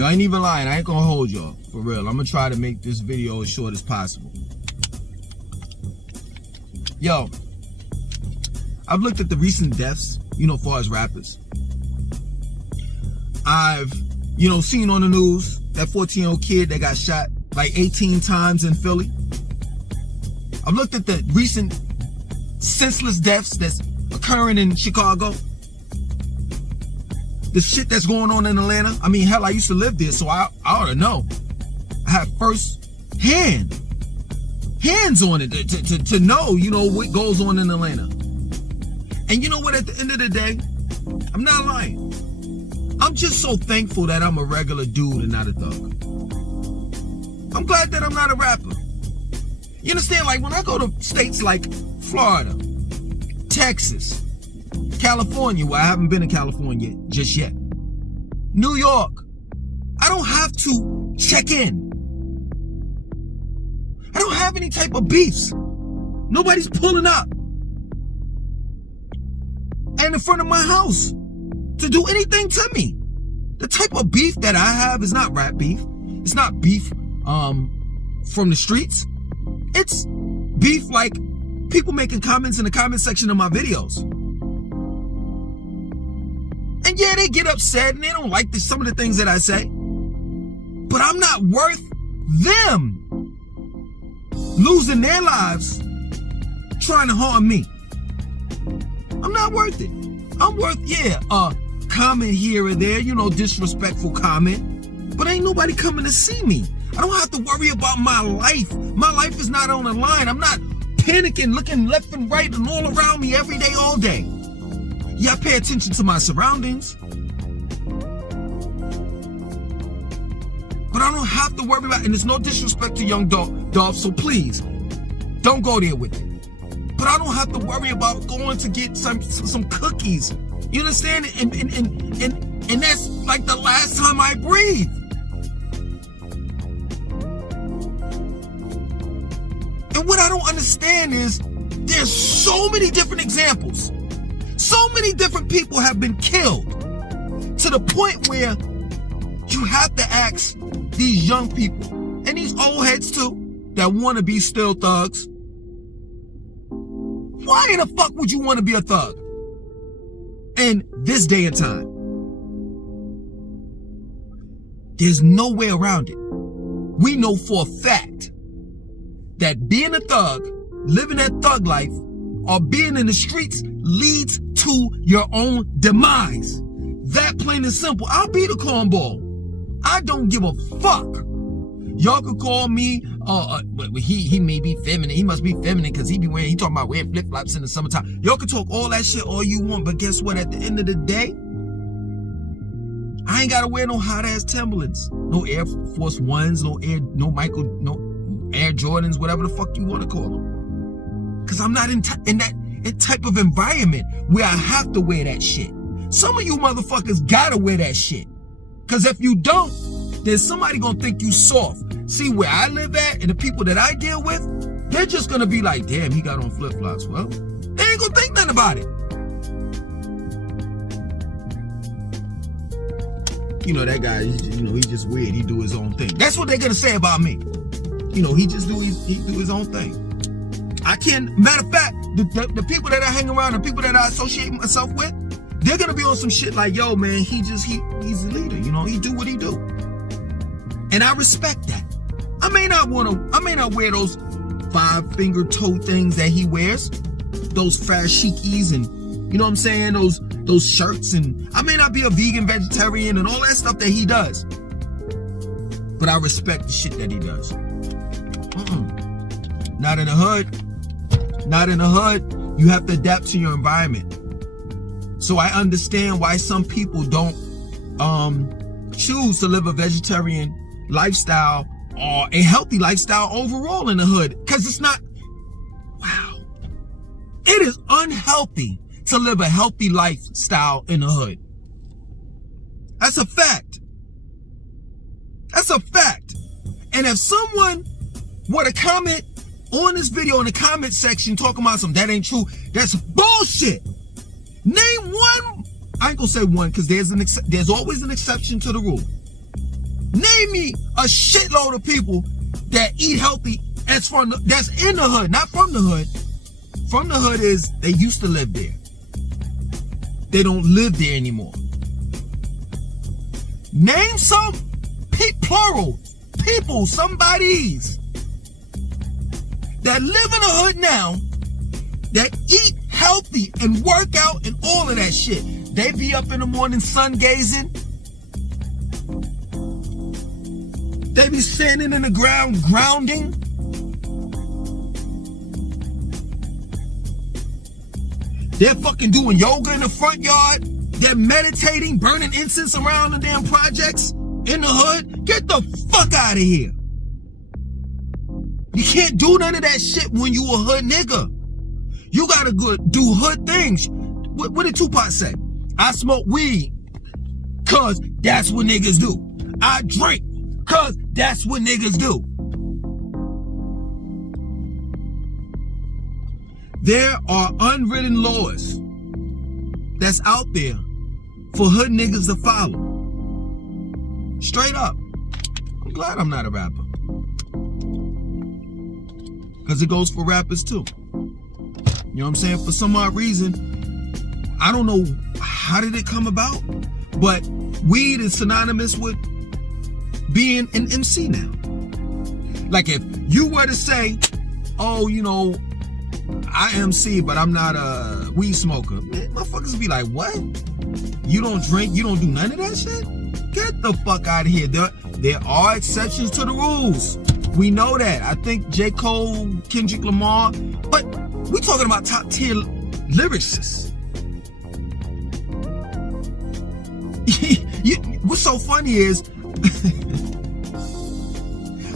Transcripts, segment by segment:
Yo, I ain't even lying. I ain't gonna hold y'all. For real. I'm gonna try to make this video as short as possible. Yo, I've looked at the recent deaths, as far as rappers. I've, seen on the news that 14-year-old kid that got shot like 18 times in Philly. I've looked at the recent senseless deaths that's occurring in Chicago. The shit that's going on in Atlanta. I mean, hell, I used to live there, so I ought to know. I have first hands on it to know, what goes on in Atlanta. And you know what? At the end of the day, I'm not lying. I'm just so thankful that I'm a regular dude and not a thug. I'm glad that I'm not a rapper. You understand? Like, when I go to states like Florida, Texas, California, well, I haven't been to California just yet. New York, I don't have to check in. I don't have any type of beefs. Nobody's pulling up and in front of my house to do anything to me. The type of beef that I have is not rap beef. It's not beef from the streets. It's beef like people making comments in the comment section of my videos. And yeah, they get upset and they don't like some of the things that I say. But I'm not worth them losing their lives trying to harm me. I'm not worth it. I'm worth, a comment here or there, disrespectful comment. But ain't nobody coming to see me. I don't have to worry about my life. My life is not on the line. I'm not panicking, looking left and right and all around me every day, all day. Yeah, I pay attention to my surroundings. But I don't have to worry about, and there's no disrespect to young Dolph, so please, don't go there with it. But I don't have to worry about going to get some cookies. You understand? And that's like the last time I breathe. And what I don't understand is there's so many different examples. So many different people have been killed to the point where you have to ask these young people and these old heads too that want to be still thugs. Why in the fuck would you want to be a thug in this day and time? There's no way around it. We know for a fact that being a thug, living that thug life, or being in the streets leads to your own demise. That plain and simple. I'll be the cornball. I don't give a fuck. Y'all could call me, he may be feminine. He must be feminine because he talking about wearing flip-flops in the summertime. Y'all can talk all that shit all you want, but guess what? At the end of the day, I ain't gotta wear no hot-ass Timberlands. No Air Force Ones, no Air Jordans, whatever the fuck you want to call them. Because I'm not in that type of environment where I have to wear that shit. Some of you motherfuckers gotta wear that shit. Because if you don't, then somebody gonna think you soft. See, where I live at and the people that I deal with, they're just gonna be like, damn, he got on flip-flops. Well, they ain't gonna think nothing about it. That guy, he's just weird. He do his own thing. That's what they're gonna say about me. He just do his own thing. I can't, matter of fact, the people that I hang around, the people that I associate myself with, they're gonna be on some shit like, yo, man, he's the leader, he do what he do. And I respect that. I may not wear those 5-finger toe things that he wears, those fashikis and, you know what I'm saying, those shirts, and I may not be a vegan, vegetarian, and all that stuff that he does. But I respect the shit that he does. Not in the hood. Not in the hood. You have to adapt to your environment. So I understand why some people don't choose to live a vegetarian lifestyle or a healthy lifestyle overall in the hood. Because it's not, wow. It is unhealthy to live a healthy lifestyle in the hood. That's a fact. That's a fact. And if someone were to comment on this video in the comment section talking about something that ain't true, that's bullshit. Name one. I ain't gonna say one because there's always an exception to the rule. Name me a shitload of people that eat healthy that's in the hood, not from the hood. From the hood is they used to live there. They don't live there anymore. Name some plural people, somebodies that live in the hood now that eat healthy and work out and all of that shit. They be up in the morning sun gazing. They be standing in the ground grounding. They're fucking doing yoga in the front yard. They're meditating, burning incense around the damn projects in the hood. Get the fuck out of here. You can't do none of that shit when you a hood nigga. You gotta go do hood things. What did Tupac say? I smoke weed, cause that's what niggas do. I drink, cause that's what niggas do. There are unwritten laws that's out there for hood niggas to follow. Straight up. I'm glad I'm not a rapper. Because it goes for rappers too. You know what I'm saying? For some odd reason, I don't know how did it come about, but weed is synonymous with being an MC now. Like if you were to say, oh, you know, I MC, but I'm not a weed smoker. Man, motherfuckers be like, what? You don't drink? You don't do none of that shit? Get the fuck out of here. There are exceptions to the rules. We know that. I think J. Cole, Kendrick Lamar, but we talking about top tier lyricists. What's so funny is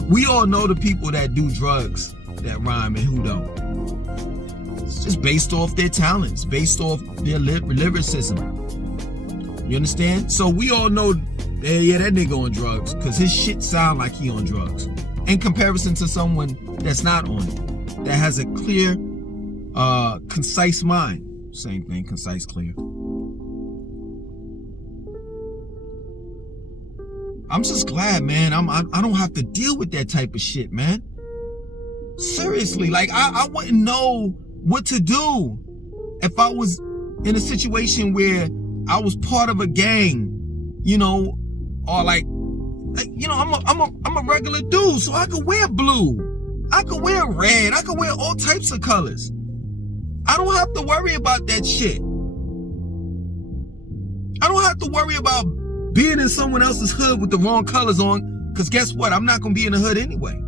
we all know the people that do drugs that rhyme and who don't. It's just based off their talents, based off their lyricism. You understand? So we all know, yeah, that nigga on drugs, because his shit sound like he on drugs. In comparison to someone that's not on it, that has a clear, concise mind. Same thing, concise, clear. I'm just glad, man. I don't have to deal with that type of shit, man. Seriously, like I wouldn't know what to do if I was in a situation where I was part of a gang, you know, or like you know, I'm a regular dude, so I could wear blue, I could wear red, I could wear all types of colors. I don't have to worry about that shit. I don't have to worry about being in someone else's hood with the wrong colors on, because guess what? I'm not gonna be in the hood anyway.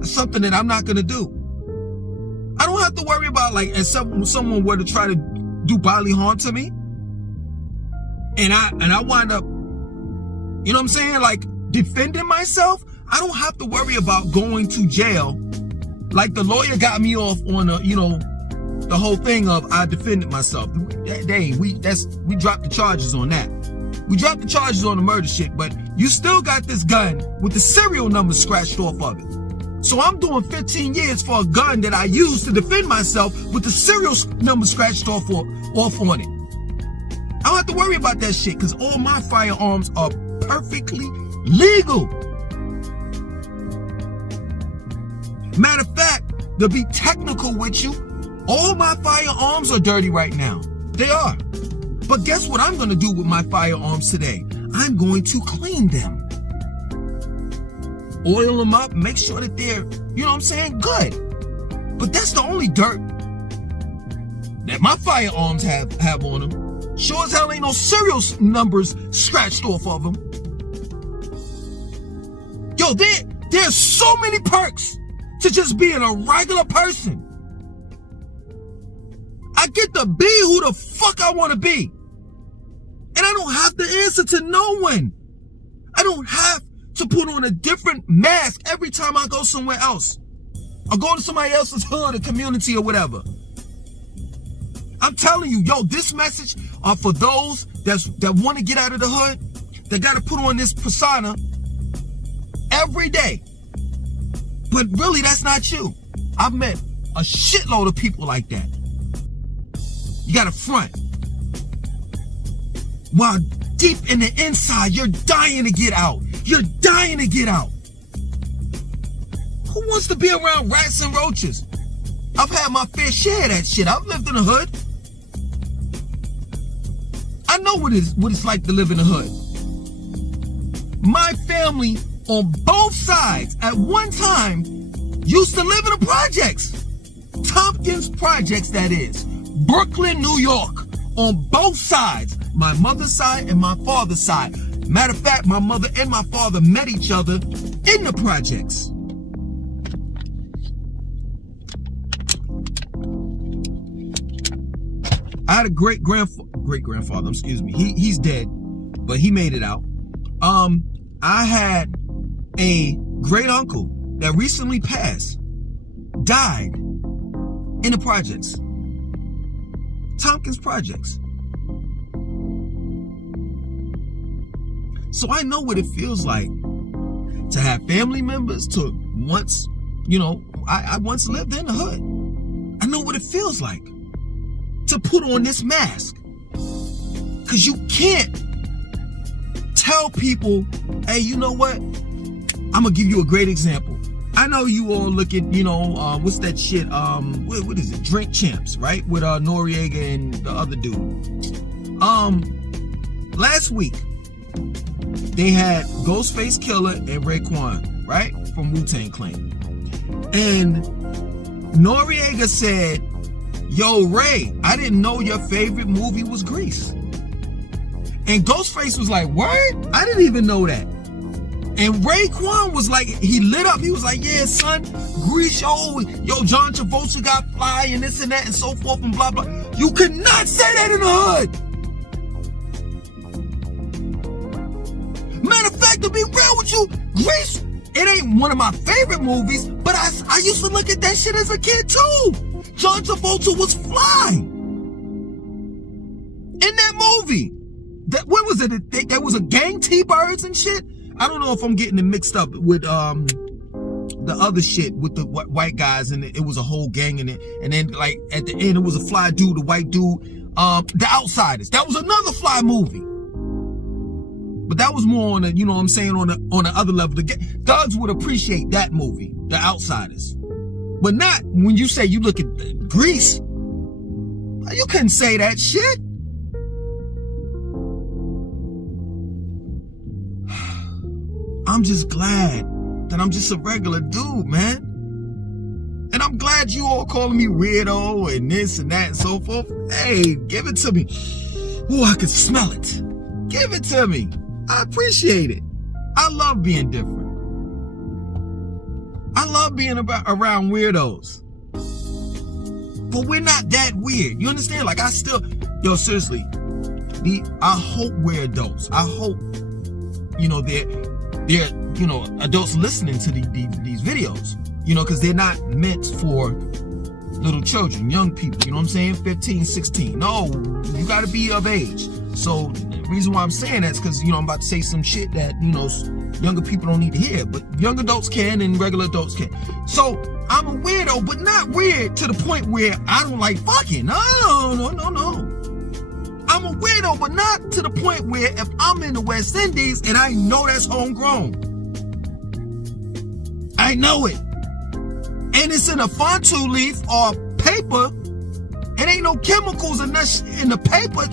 It's something that I'm not gonna do. I don't have to worry about, like, if someone were to try to do bodily harm to me, and I wind up, you know what I'm saying, like defending myself. I don't have to worry about going to jail. Like the lawyer got me off on you know, the whole thing of I defended myself. We dropped the charges on that. We dropped the charges on the murder shit, but you still got this gun with the serial number scratched off of it. So I'm doing 15 years for a gun that I used to defend myself with the serial number scratched off on it. I don't have to worry about that shit because all my firearms are perfectly legal. Matter of fact, to be technical with you, all my firearms are dirty right now. They are. But guess what I'm going to do with my firearms today? I'm going to clean them. Oil them up, make sure that they're, you know what I'm saying, good. But that's the only dirt that my firearms have on them. Sure as hell ain't no serial numbers scratched off of them. Yo, there's so many perks to just being a regular person. I get to be who the fuck I want to be. And I don't have to answer to no one. I don't have to put on a different mask every time I go somewhere else. Or go to somebody else's hood or community or whatever. I'm telling you, yo, this message are for those that want to get out of the hood, that got to put on this persona every day. But really, that's not you. I've met a shitload of people like that. You got to front while deep in the inside, you're dying to get out. You're dying to get out. Who wants to be around rats and roaches? I've had my fair share of that shit. I've lived in the hood. I know what it's like to live in the hood. My family on both sides at one time used to live in the projects. Tompkins Projects, that is. Brooklyn, New York. On both sides. My mother's side and my father's side. Matter of fact, my mother and my father met each other in the projects. I had a great grandfather, excuse me. He's dead, but he made it out. I had a great uncle that recently passed, died in the projects. Tompkins Projects. So I know what it feels like to have family members, to once, I once lived in the hood. I know what it feels like to put on this mask. Because you can't tell people, hey, you know what? I'm going to give you a great example. I know you all look at, what's that shit? What is it? Drink Champs, right? With Noriega and the other dude. Last week, they had Ghostface Killer and Raekwon, right? From Wu-Tang Clan. And Noriega said, yo, Ray, I didn't know your favorite movie was Grease. And Ghostface was like, word? I didn't even know that. And Raekwon was like, he lit up. He was like, yeah, son, Grease, yo, John Travolta got fly and this and that and so forth and blah, blah. You could not say that in the hood. Matter of fact, to be real with you, Grease, it ain't one of my favorite movies, but I used to look at that shit as a kid too. John Travolta was fly in that movie. What was it? There was a gang, T-Birds and shit. I don't know if I'm getting it mixed up with the other shit with the white guys, and it was a whole gang in it. And then like at the end, it was a fly dude, a white dude. The Outsiders. That was another fly movie. But that was more on the, you know what I'm saying, on the other level. The thugs would appreciate that movie, The Outsiders. But not when you say you look at Grease. You couldn't say that shit. I'm just glad that I'm just a regular dude, man. And I'm glad you all calling me weirdo and this and that and so forth. Hey, give it to me. Ooh, I can smell it. Give it to me. I appreciate it. I love being different. I love being around weirdos. But we're not that weird. You understand? Like I still, seriously, I hope we're adults. I hope, they're adults listening to these videos, because they're not meant for little children, young people, you know what I'm saying? 15, 16. No, you got to be of age. So the reason why I'm saying that is because, I'm about to say some shit that, younger people don't need to hear, but young adults can and regular adults can. So I'm a weirdo, but not weird to the point where I don't like fucking. No. I'm a weirdo, but not to the point where if I'm in the West Indies and I know that's homegrown. I know it. And it's in a fontu leaf or paper. It ain't no chemicals in the paper.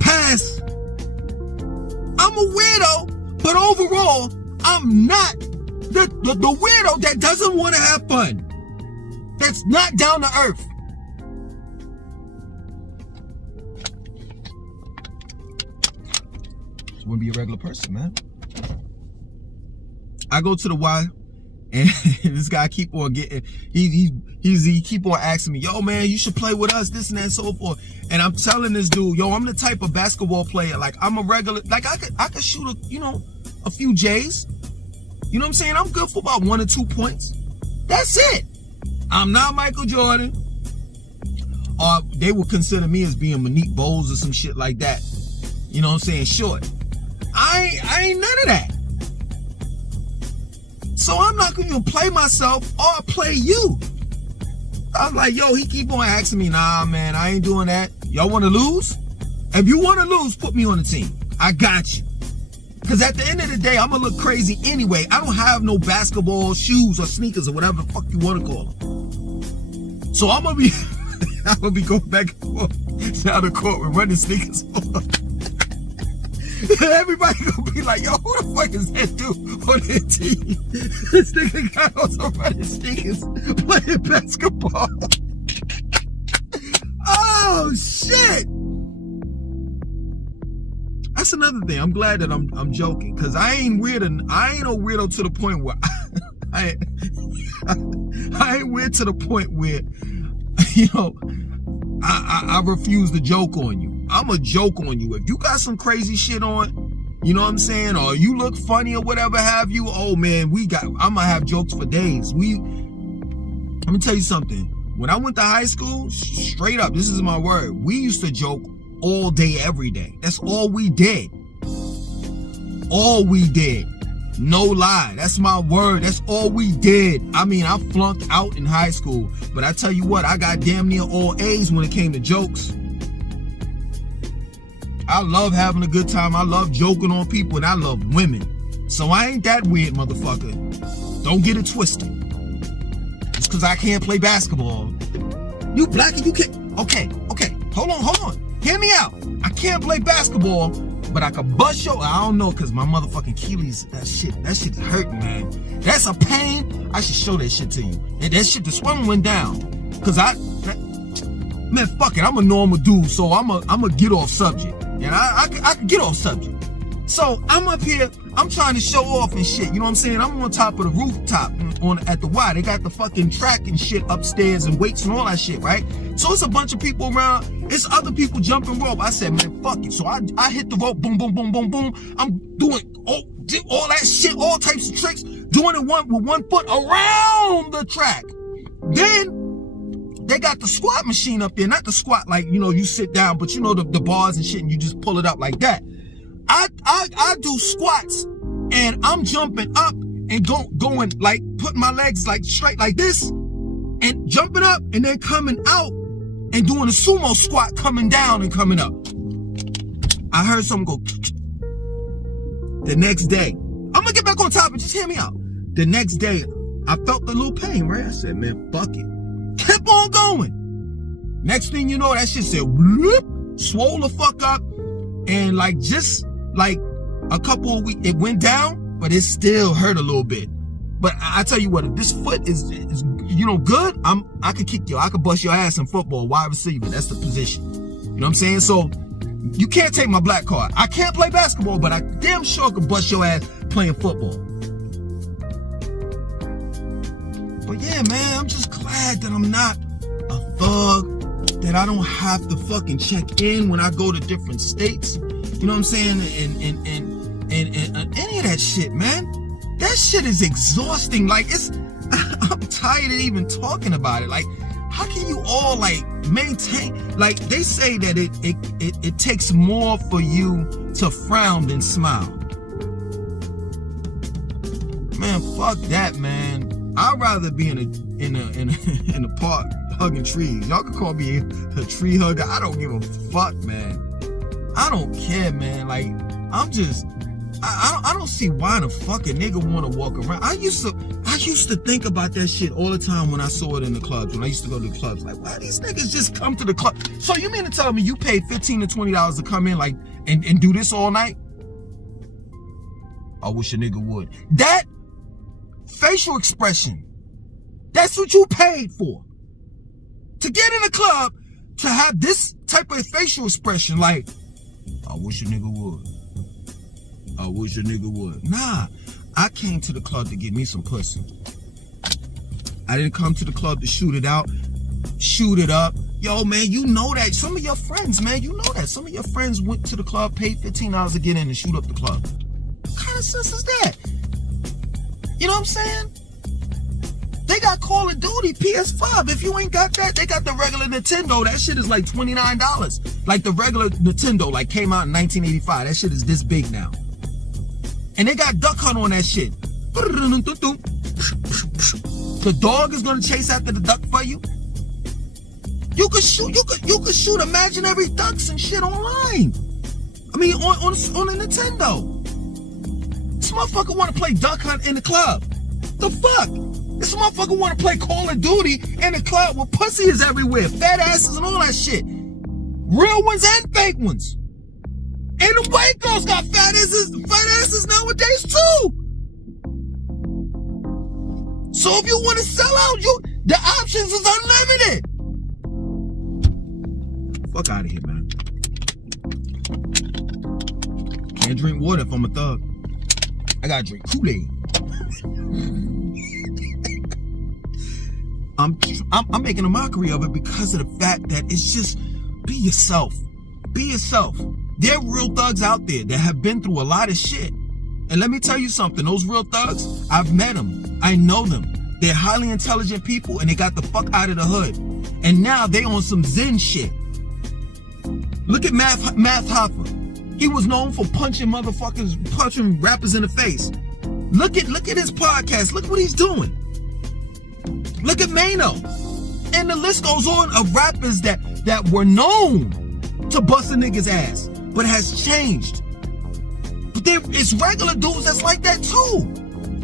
Pass. I'm a weirdo, but overall, I'm not the weirdo that doesn't want to have fun. That's not down to earth. Just want to be a regular person, man. I go to the Y, and this guy keep on getting, he keep on asking me, yo man, you should play with us, this and that and so forth. And I'm telling this dude, yo, I'm the type of basketball player, like I'm a regular, like I could shoot a few J's. You know what I'm saying? I'm good for about 1 or 2 points. That's it. I'm not Michael Jordan. Or they would consider me as being Monique Bowles or some shit like that. You know what I'm saying? Short. I ain't none of that. So I'm not going to play myself or play you. I was like, yo, he keep on asking me, nah, man, I ain't doing that. Y'all want to lose? If you want to lose, put me on the team. I got you. Because at the end of the day, I'm going to look crazy anyway. I don't have no basketball shoes or sneakers or whatever the fuck you want to call them. So I'm going to be, I'm going to be going back and forth down the court with running sneakers on. Everybody going to be like, yo, who the fuck is that dude on that team? This nigga got on some running sneakers playing basketball. Oh, shit. That's another thing. I'm glad that I'm joking, because I ain't no weirdo to the point where I ain't weird to the point where, you know, I refuse to joke on you. I'm a joke on you. If you got some crazy shit on, you know what I'm saying, or you look funny or whatever have you, oh man, I'm gonna have jokes for days. Let me tell you something. When I went to high school, straight up, this is my word, we used to joke all day, every day. That's all we did. All we did. No lie. That's my word. That's all we did. I mean, I flunked out in high school, but I tell you what, I got damn near all A's when it came to jokes. I love having a good time. I love joking on people, and I love women. So I ain't that weird, motherfucker. Don't get it twisted. It's because I can't play basketball. You black and you can't. Okay. Hold on. Hear me out. I can't play basketball, but I can bust your, I don't know, because my motherfucking Achilles, that shit's hurting, man. That's a pain. I should show that shit to you. And that shit, the swelling went down. Because man, fuck it. I'm a normal dude, so I'm a get off subject. And I can get off subject. So I'm up here, I'm trying to show off and shit. You know what I'm saying? I'm on top of the rooftop at the Y. They got the fucking track and shit upstairs and weights and all that shit, right? So it's a bunch of people around. It's other people jumping rope. I said, man, fuck it. So I hit the rope, boom, boom, boom, boom, boom. I'm doing all that shit, all types of tricks, doing it with one foot around the track. Then they got the squat machine up there. Not the squat like, you know, you sit down, but you know the bars and shit, and you just pull it up like that. I do squats, and I'm jumping up and going like putting my legs like straight like this, and jumping up and then coming out and doing a sumo squat, coming down and coming up. I heard something go. The next day, I'm gonna get back on top, but just hear me out. The next day, I felt the little pain, right? I said, man, fuck it. Kept on going. Next thing you know, that shit said whoop, swole the fuck up, and like just like a couple of weeks, it went down, but it still hurt a little bit. But I tell you what, if this foot is you know good, I could kick you. I could bust your ass in football, wide receiver. That's the position. You know what I'm saying? So you can't take my black card. I can't play basketball, but I damn sure could bust your ass playing football. But yeah, man, I'm just glad that I'm not a thug, that I don't have to fucking check in when I go to different states. You know what I'm saying? And any of that shit, man. That shit is exhausting. Like, I'm tired of even talking about it. Like, how can you all like maintain? Like, they say that it takes more for you to frown than smile. Man, fuck that, man. I'd rather be in a park hugging trees. Y'all can call me a tree hugger. I don't give a fuck, man. I don't care, man. Like, I don't see why the fuck a nigga want to walk around. I used to think about that shit all the time when I saw it in the clubs. When I used to go to the clubs, like, why these niggas just come to the club? So you mean to tell me you paid $15 to $20 to come in, like, and do this all night? I wish a nigga would. That facial expression, that's what you paid for. To get in a club, to have this type of facial expression, like, I wish a nigga would. I wish a nigga would. Nah, I came to the club to get me some pussy. I didn't come to the club to shoot it out, shoot it up. Yo, man, you know that. Some of your friends, man, you know that. Some of your friends went to the club, paid $15 to get in and shoot up the club. What kind of sense is that? You know what I'm saying? They got Call of Duty PS5. If you ain't got that, they got the regular Nintendo. That shit is like $29. Like the regular Nintendo, like came out in 1985. That shit is this big now. And they got Duck Hunt on that shit. The dog is gonna chase after the duck for you. You could shoot imaginary ducks and shit online. I mean, on a Nintendo. This motherfucker want to play Duck Hunt in the club. The fuck? This motherfucker want to play Call of Duty in the club where pussy is everywhere, fat asses and all that shit. Real ones and fake ones. And the white girls got fat asses nowadays too. So if you want to sell out, the options is unlimited. Fuck out of here, man. Can't drink water if I'm a thug. I gotta drink Kool-Aid. I'm making a mockery of it because of the fact that it's just, be yourself. Be yourself. There are real thugs out there that have been through a lot of shit. And let me tell you something, those real thugs, I've met them. I know them. They're highly intelligent people and they got the fuck out of the hood. And now they on some Zen shit. Look at Math Hoffa. He was known for punching rappers in the face. Look at his podcast. Look what he's doing. Look at Mano. And the list goes on of rappers that were known to bust a nigga's ass, but has changed. But it's regular dudes that's like that too.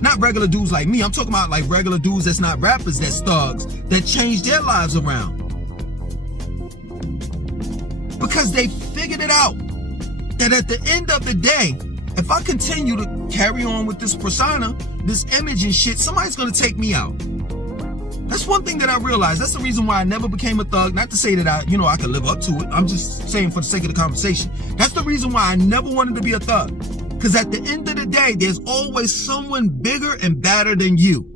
Not regular dudes like me. I'm talking about like regular dudes that's not rappers, that's thugs, that changed their lives around. Because they figured it out. That at the end of the day, if I continue to carry on with this persona, this image and shit, somebody's gonna take me out. That's one thing that I realized. That's the reason why I never became a thug. Not to say that I could live up to it. I'm just saying for the sake of the conversation. That's the reason why I never wanted to be a thug. Because at the end of the day, there's always someone bigger and badder than you.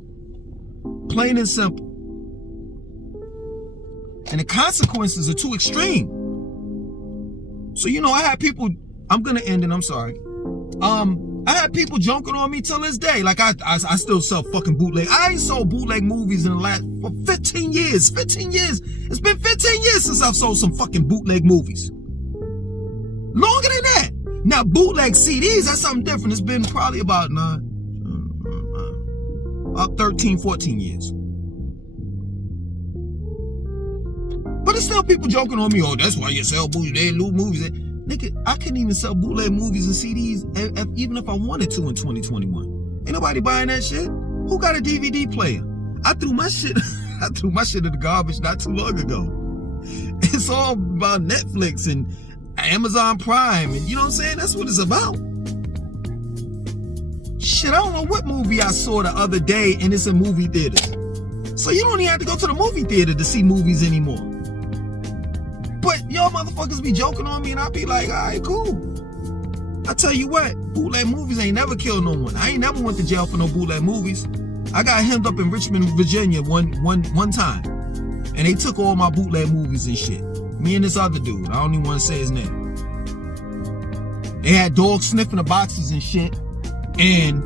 Plain and simple. And the consequences are too extreme. So, I had people, I'm going to end and I'm sorry. I had people joking on me till this day. Like, I still sell fucking bootleg. I ain't sold bootleg movies in the last, for 15 years. 15 years. It's been 15 years since I've sold some fucking bootleg movies. Longer than that. Now, bootleg CDs, that's something different. It's been probably about 13, 14 years. But it's still people joking on me. Oh, that's why you sell bootleg movies. Nigga, I couldn't even sell bootleg movies and CDs even if I wanted to in 2021. Ain't nobody buying that shit. Who got a DVD player? I threw my shit in the garbage not too long ago. It's all about Netflix and Amazon Prime, and you know what I'm saying? That's what it's about. Shit, I don't know what movie I saw the other day, and it's in movie theaters. So you don't even have to go to the movie theater to see movies anymore. But y'all motherfuckers be joking on me, and I be like, all right, cool. I tell you what, bootleg movies ain't never killed no one. I ain't never went to jail for no bootleg movies. I got hemmed up in Richmond, Virginia one time, and they took all my bootleg movies and shit. Me and this other dude, I don't even want to say his name. They had dogs sniffing the boxes and shit. And,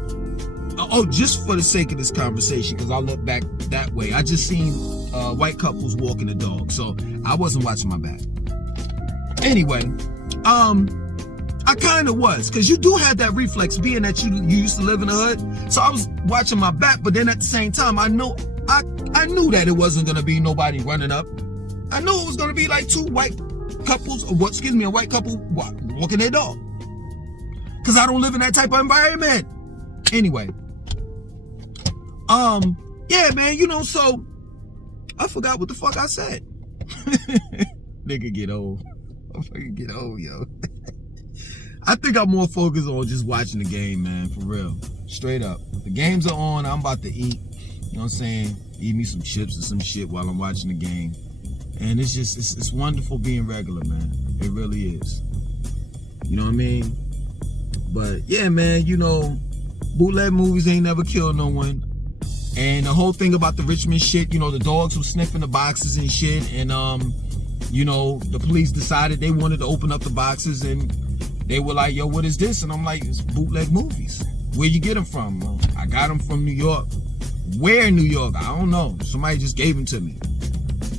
just for the sake of this conversation, because I look back that way, I just seen white couples walking the dog. So I wasn't watching my back. Anyway, I kind of was, because you do have that reflex, being that you used to live in the hood. So I was watching my back, but then at the same time, I knew that it wasn't going to be nobody running up. I knew it was going to be like two white couples, a white couple walking their dog. Because I don't live in that type of environment. Anyway. Yeah, man, so I forgot what the fuck I said. Nigga get old. I fucking get old, yo. I think I'm more focused on just watching the game, man, for real. Straight up. If the games are on, I'm about to eat. You know what I'm saying? Eat me some chips or some shit while I'm watching the game. And it's just, it's wonderful being regular, man. It really is. You know what I mean? But yeah, man, bootleg movies ain't never killed no one. And the whole thing about the Richmond shit, the dogs were sniffing the boxes and shit. And, the police decided they wanted to open up the boxes and they were like, yo, what is this? And I'm like, it's bootleg movies. Where you get them from? I got them from New York. Where in New York? I don't know. Somebody just gave them to me.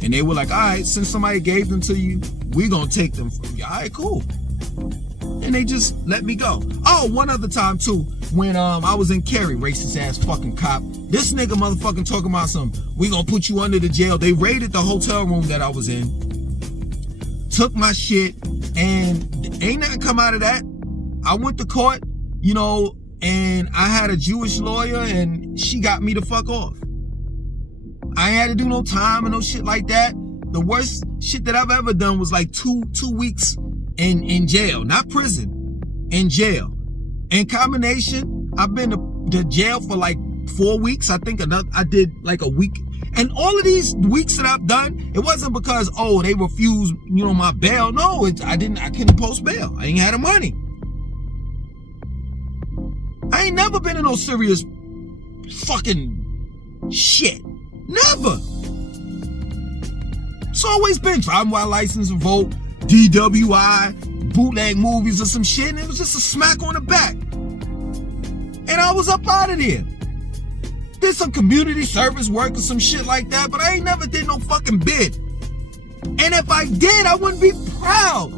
And they were like, all right, since somebody gave them to you, we're going to take them from you. All right, cool. And they just let me go. Oh, one other time, too, when I was in Cary, racist ass fucking cop. This nigga motherfucking talking about we going to put you under the jail. They raided the hotel room that I was in, took my shit, and Ain't nothing come out of that. I went to court, you know, and I had a Jewish lawyer and she got me the fuck off. I ain't had to do no time and no shit like that. The worst shit that I've ever done was like two weeks in jail, not prison, in jail. In combination, I've been to jail for like 4 weeks. I think I did like a week. And all of these weeks that I've done, it wasn't because, oh, they refused, you know, my bail. No, I couldn't post bail. I ain't had the money. I ain't never been in no serious fucking shit. Never. It's always been driving while license revoked, DWI, bootleg movies or some shit, and it was just a smack on the back. And I was up out of there. Did some community service work or some shit like that, but I ain't never did no fucking bid. And if I did, I wouldn't be proud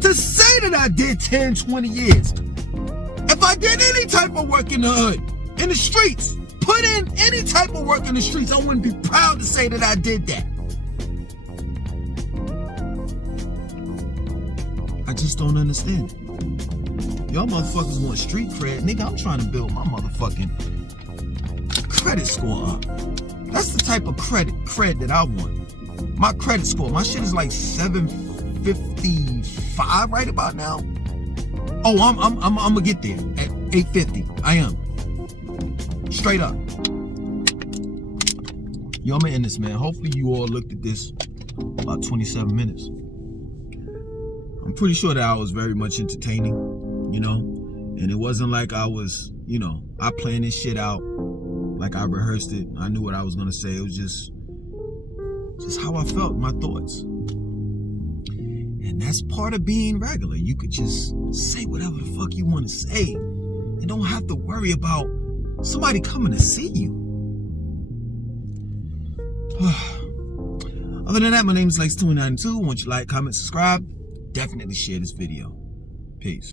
to say that I did 10, 20 years. If I did any type of work in the hood, in the streets, put in any type of work in the streets, I wouldn't be proud to say that I did that. I just don't understand it. Y'all motherfuckers want street cred. Nigga, I'm trying to build my motherfucking credit score up. That's the type of cred that I want. My credit score, my shit is like 755 right about now. Oh, I'm gonna get there at 850. I am. Straight up. Yo, I'm gonna end this, man. Hopefully you all looked at this about 27 minutes. I'm pretty sure that I was very much entertaining, you know, and it wasn't like I was, you know, I planned this shit out like I rehearsed it. I knew what I was gonna say. It was just how I felt, my thoughts. And that's part of being regular. You could just say whatever the fuck you want to say and don't have to worry about somebody coming to see you. Other than that, my name is Lex292. Want you to like, comment, subscribe. Definitely share this video. Peace.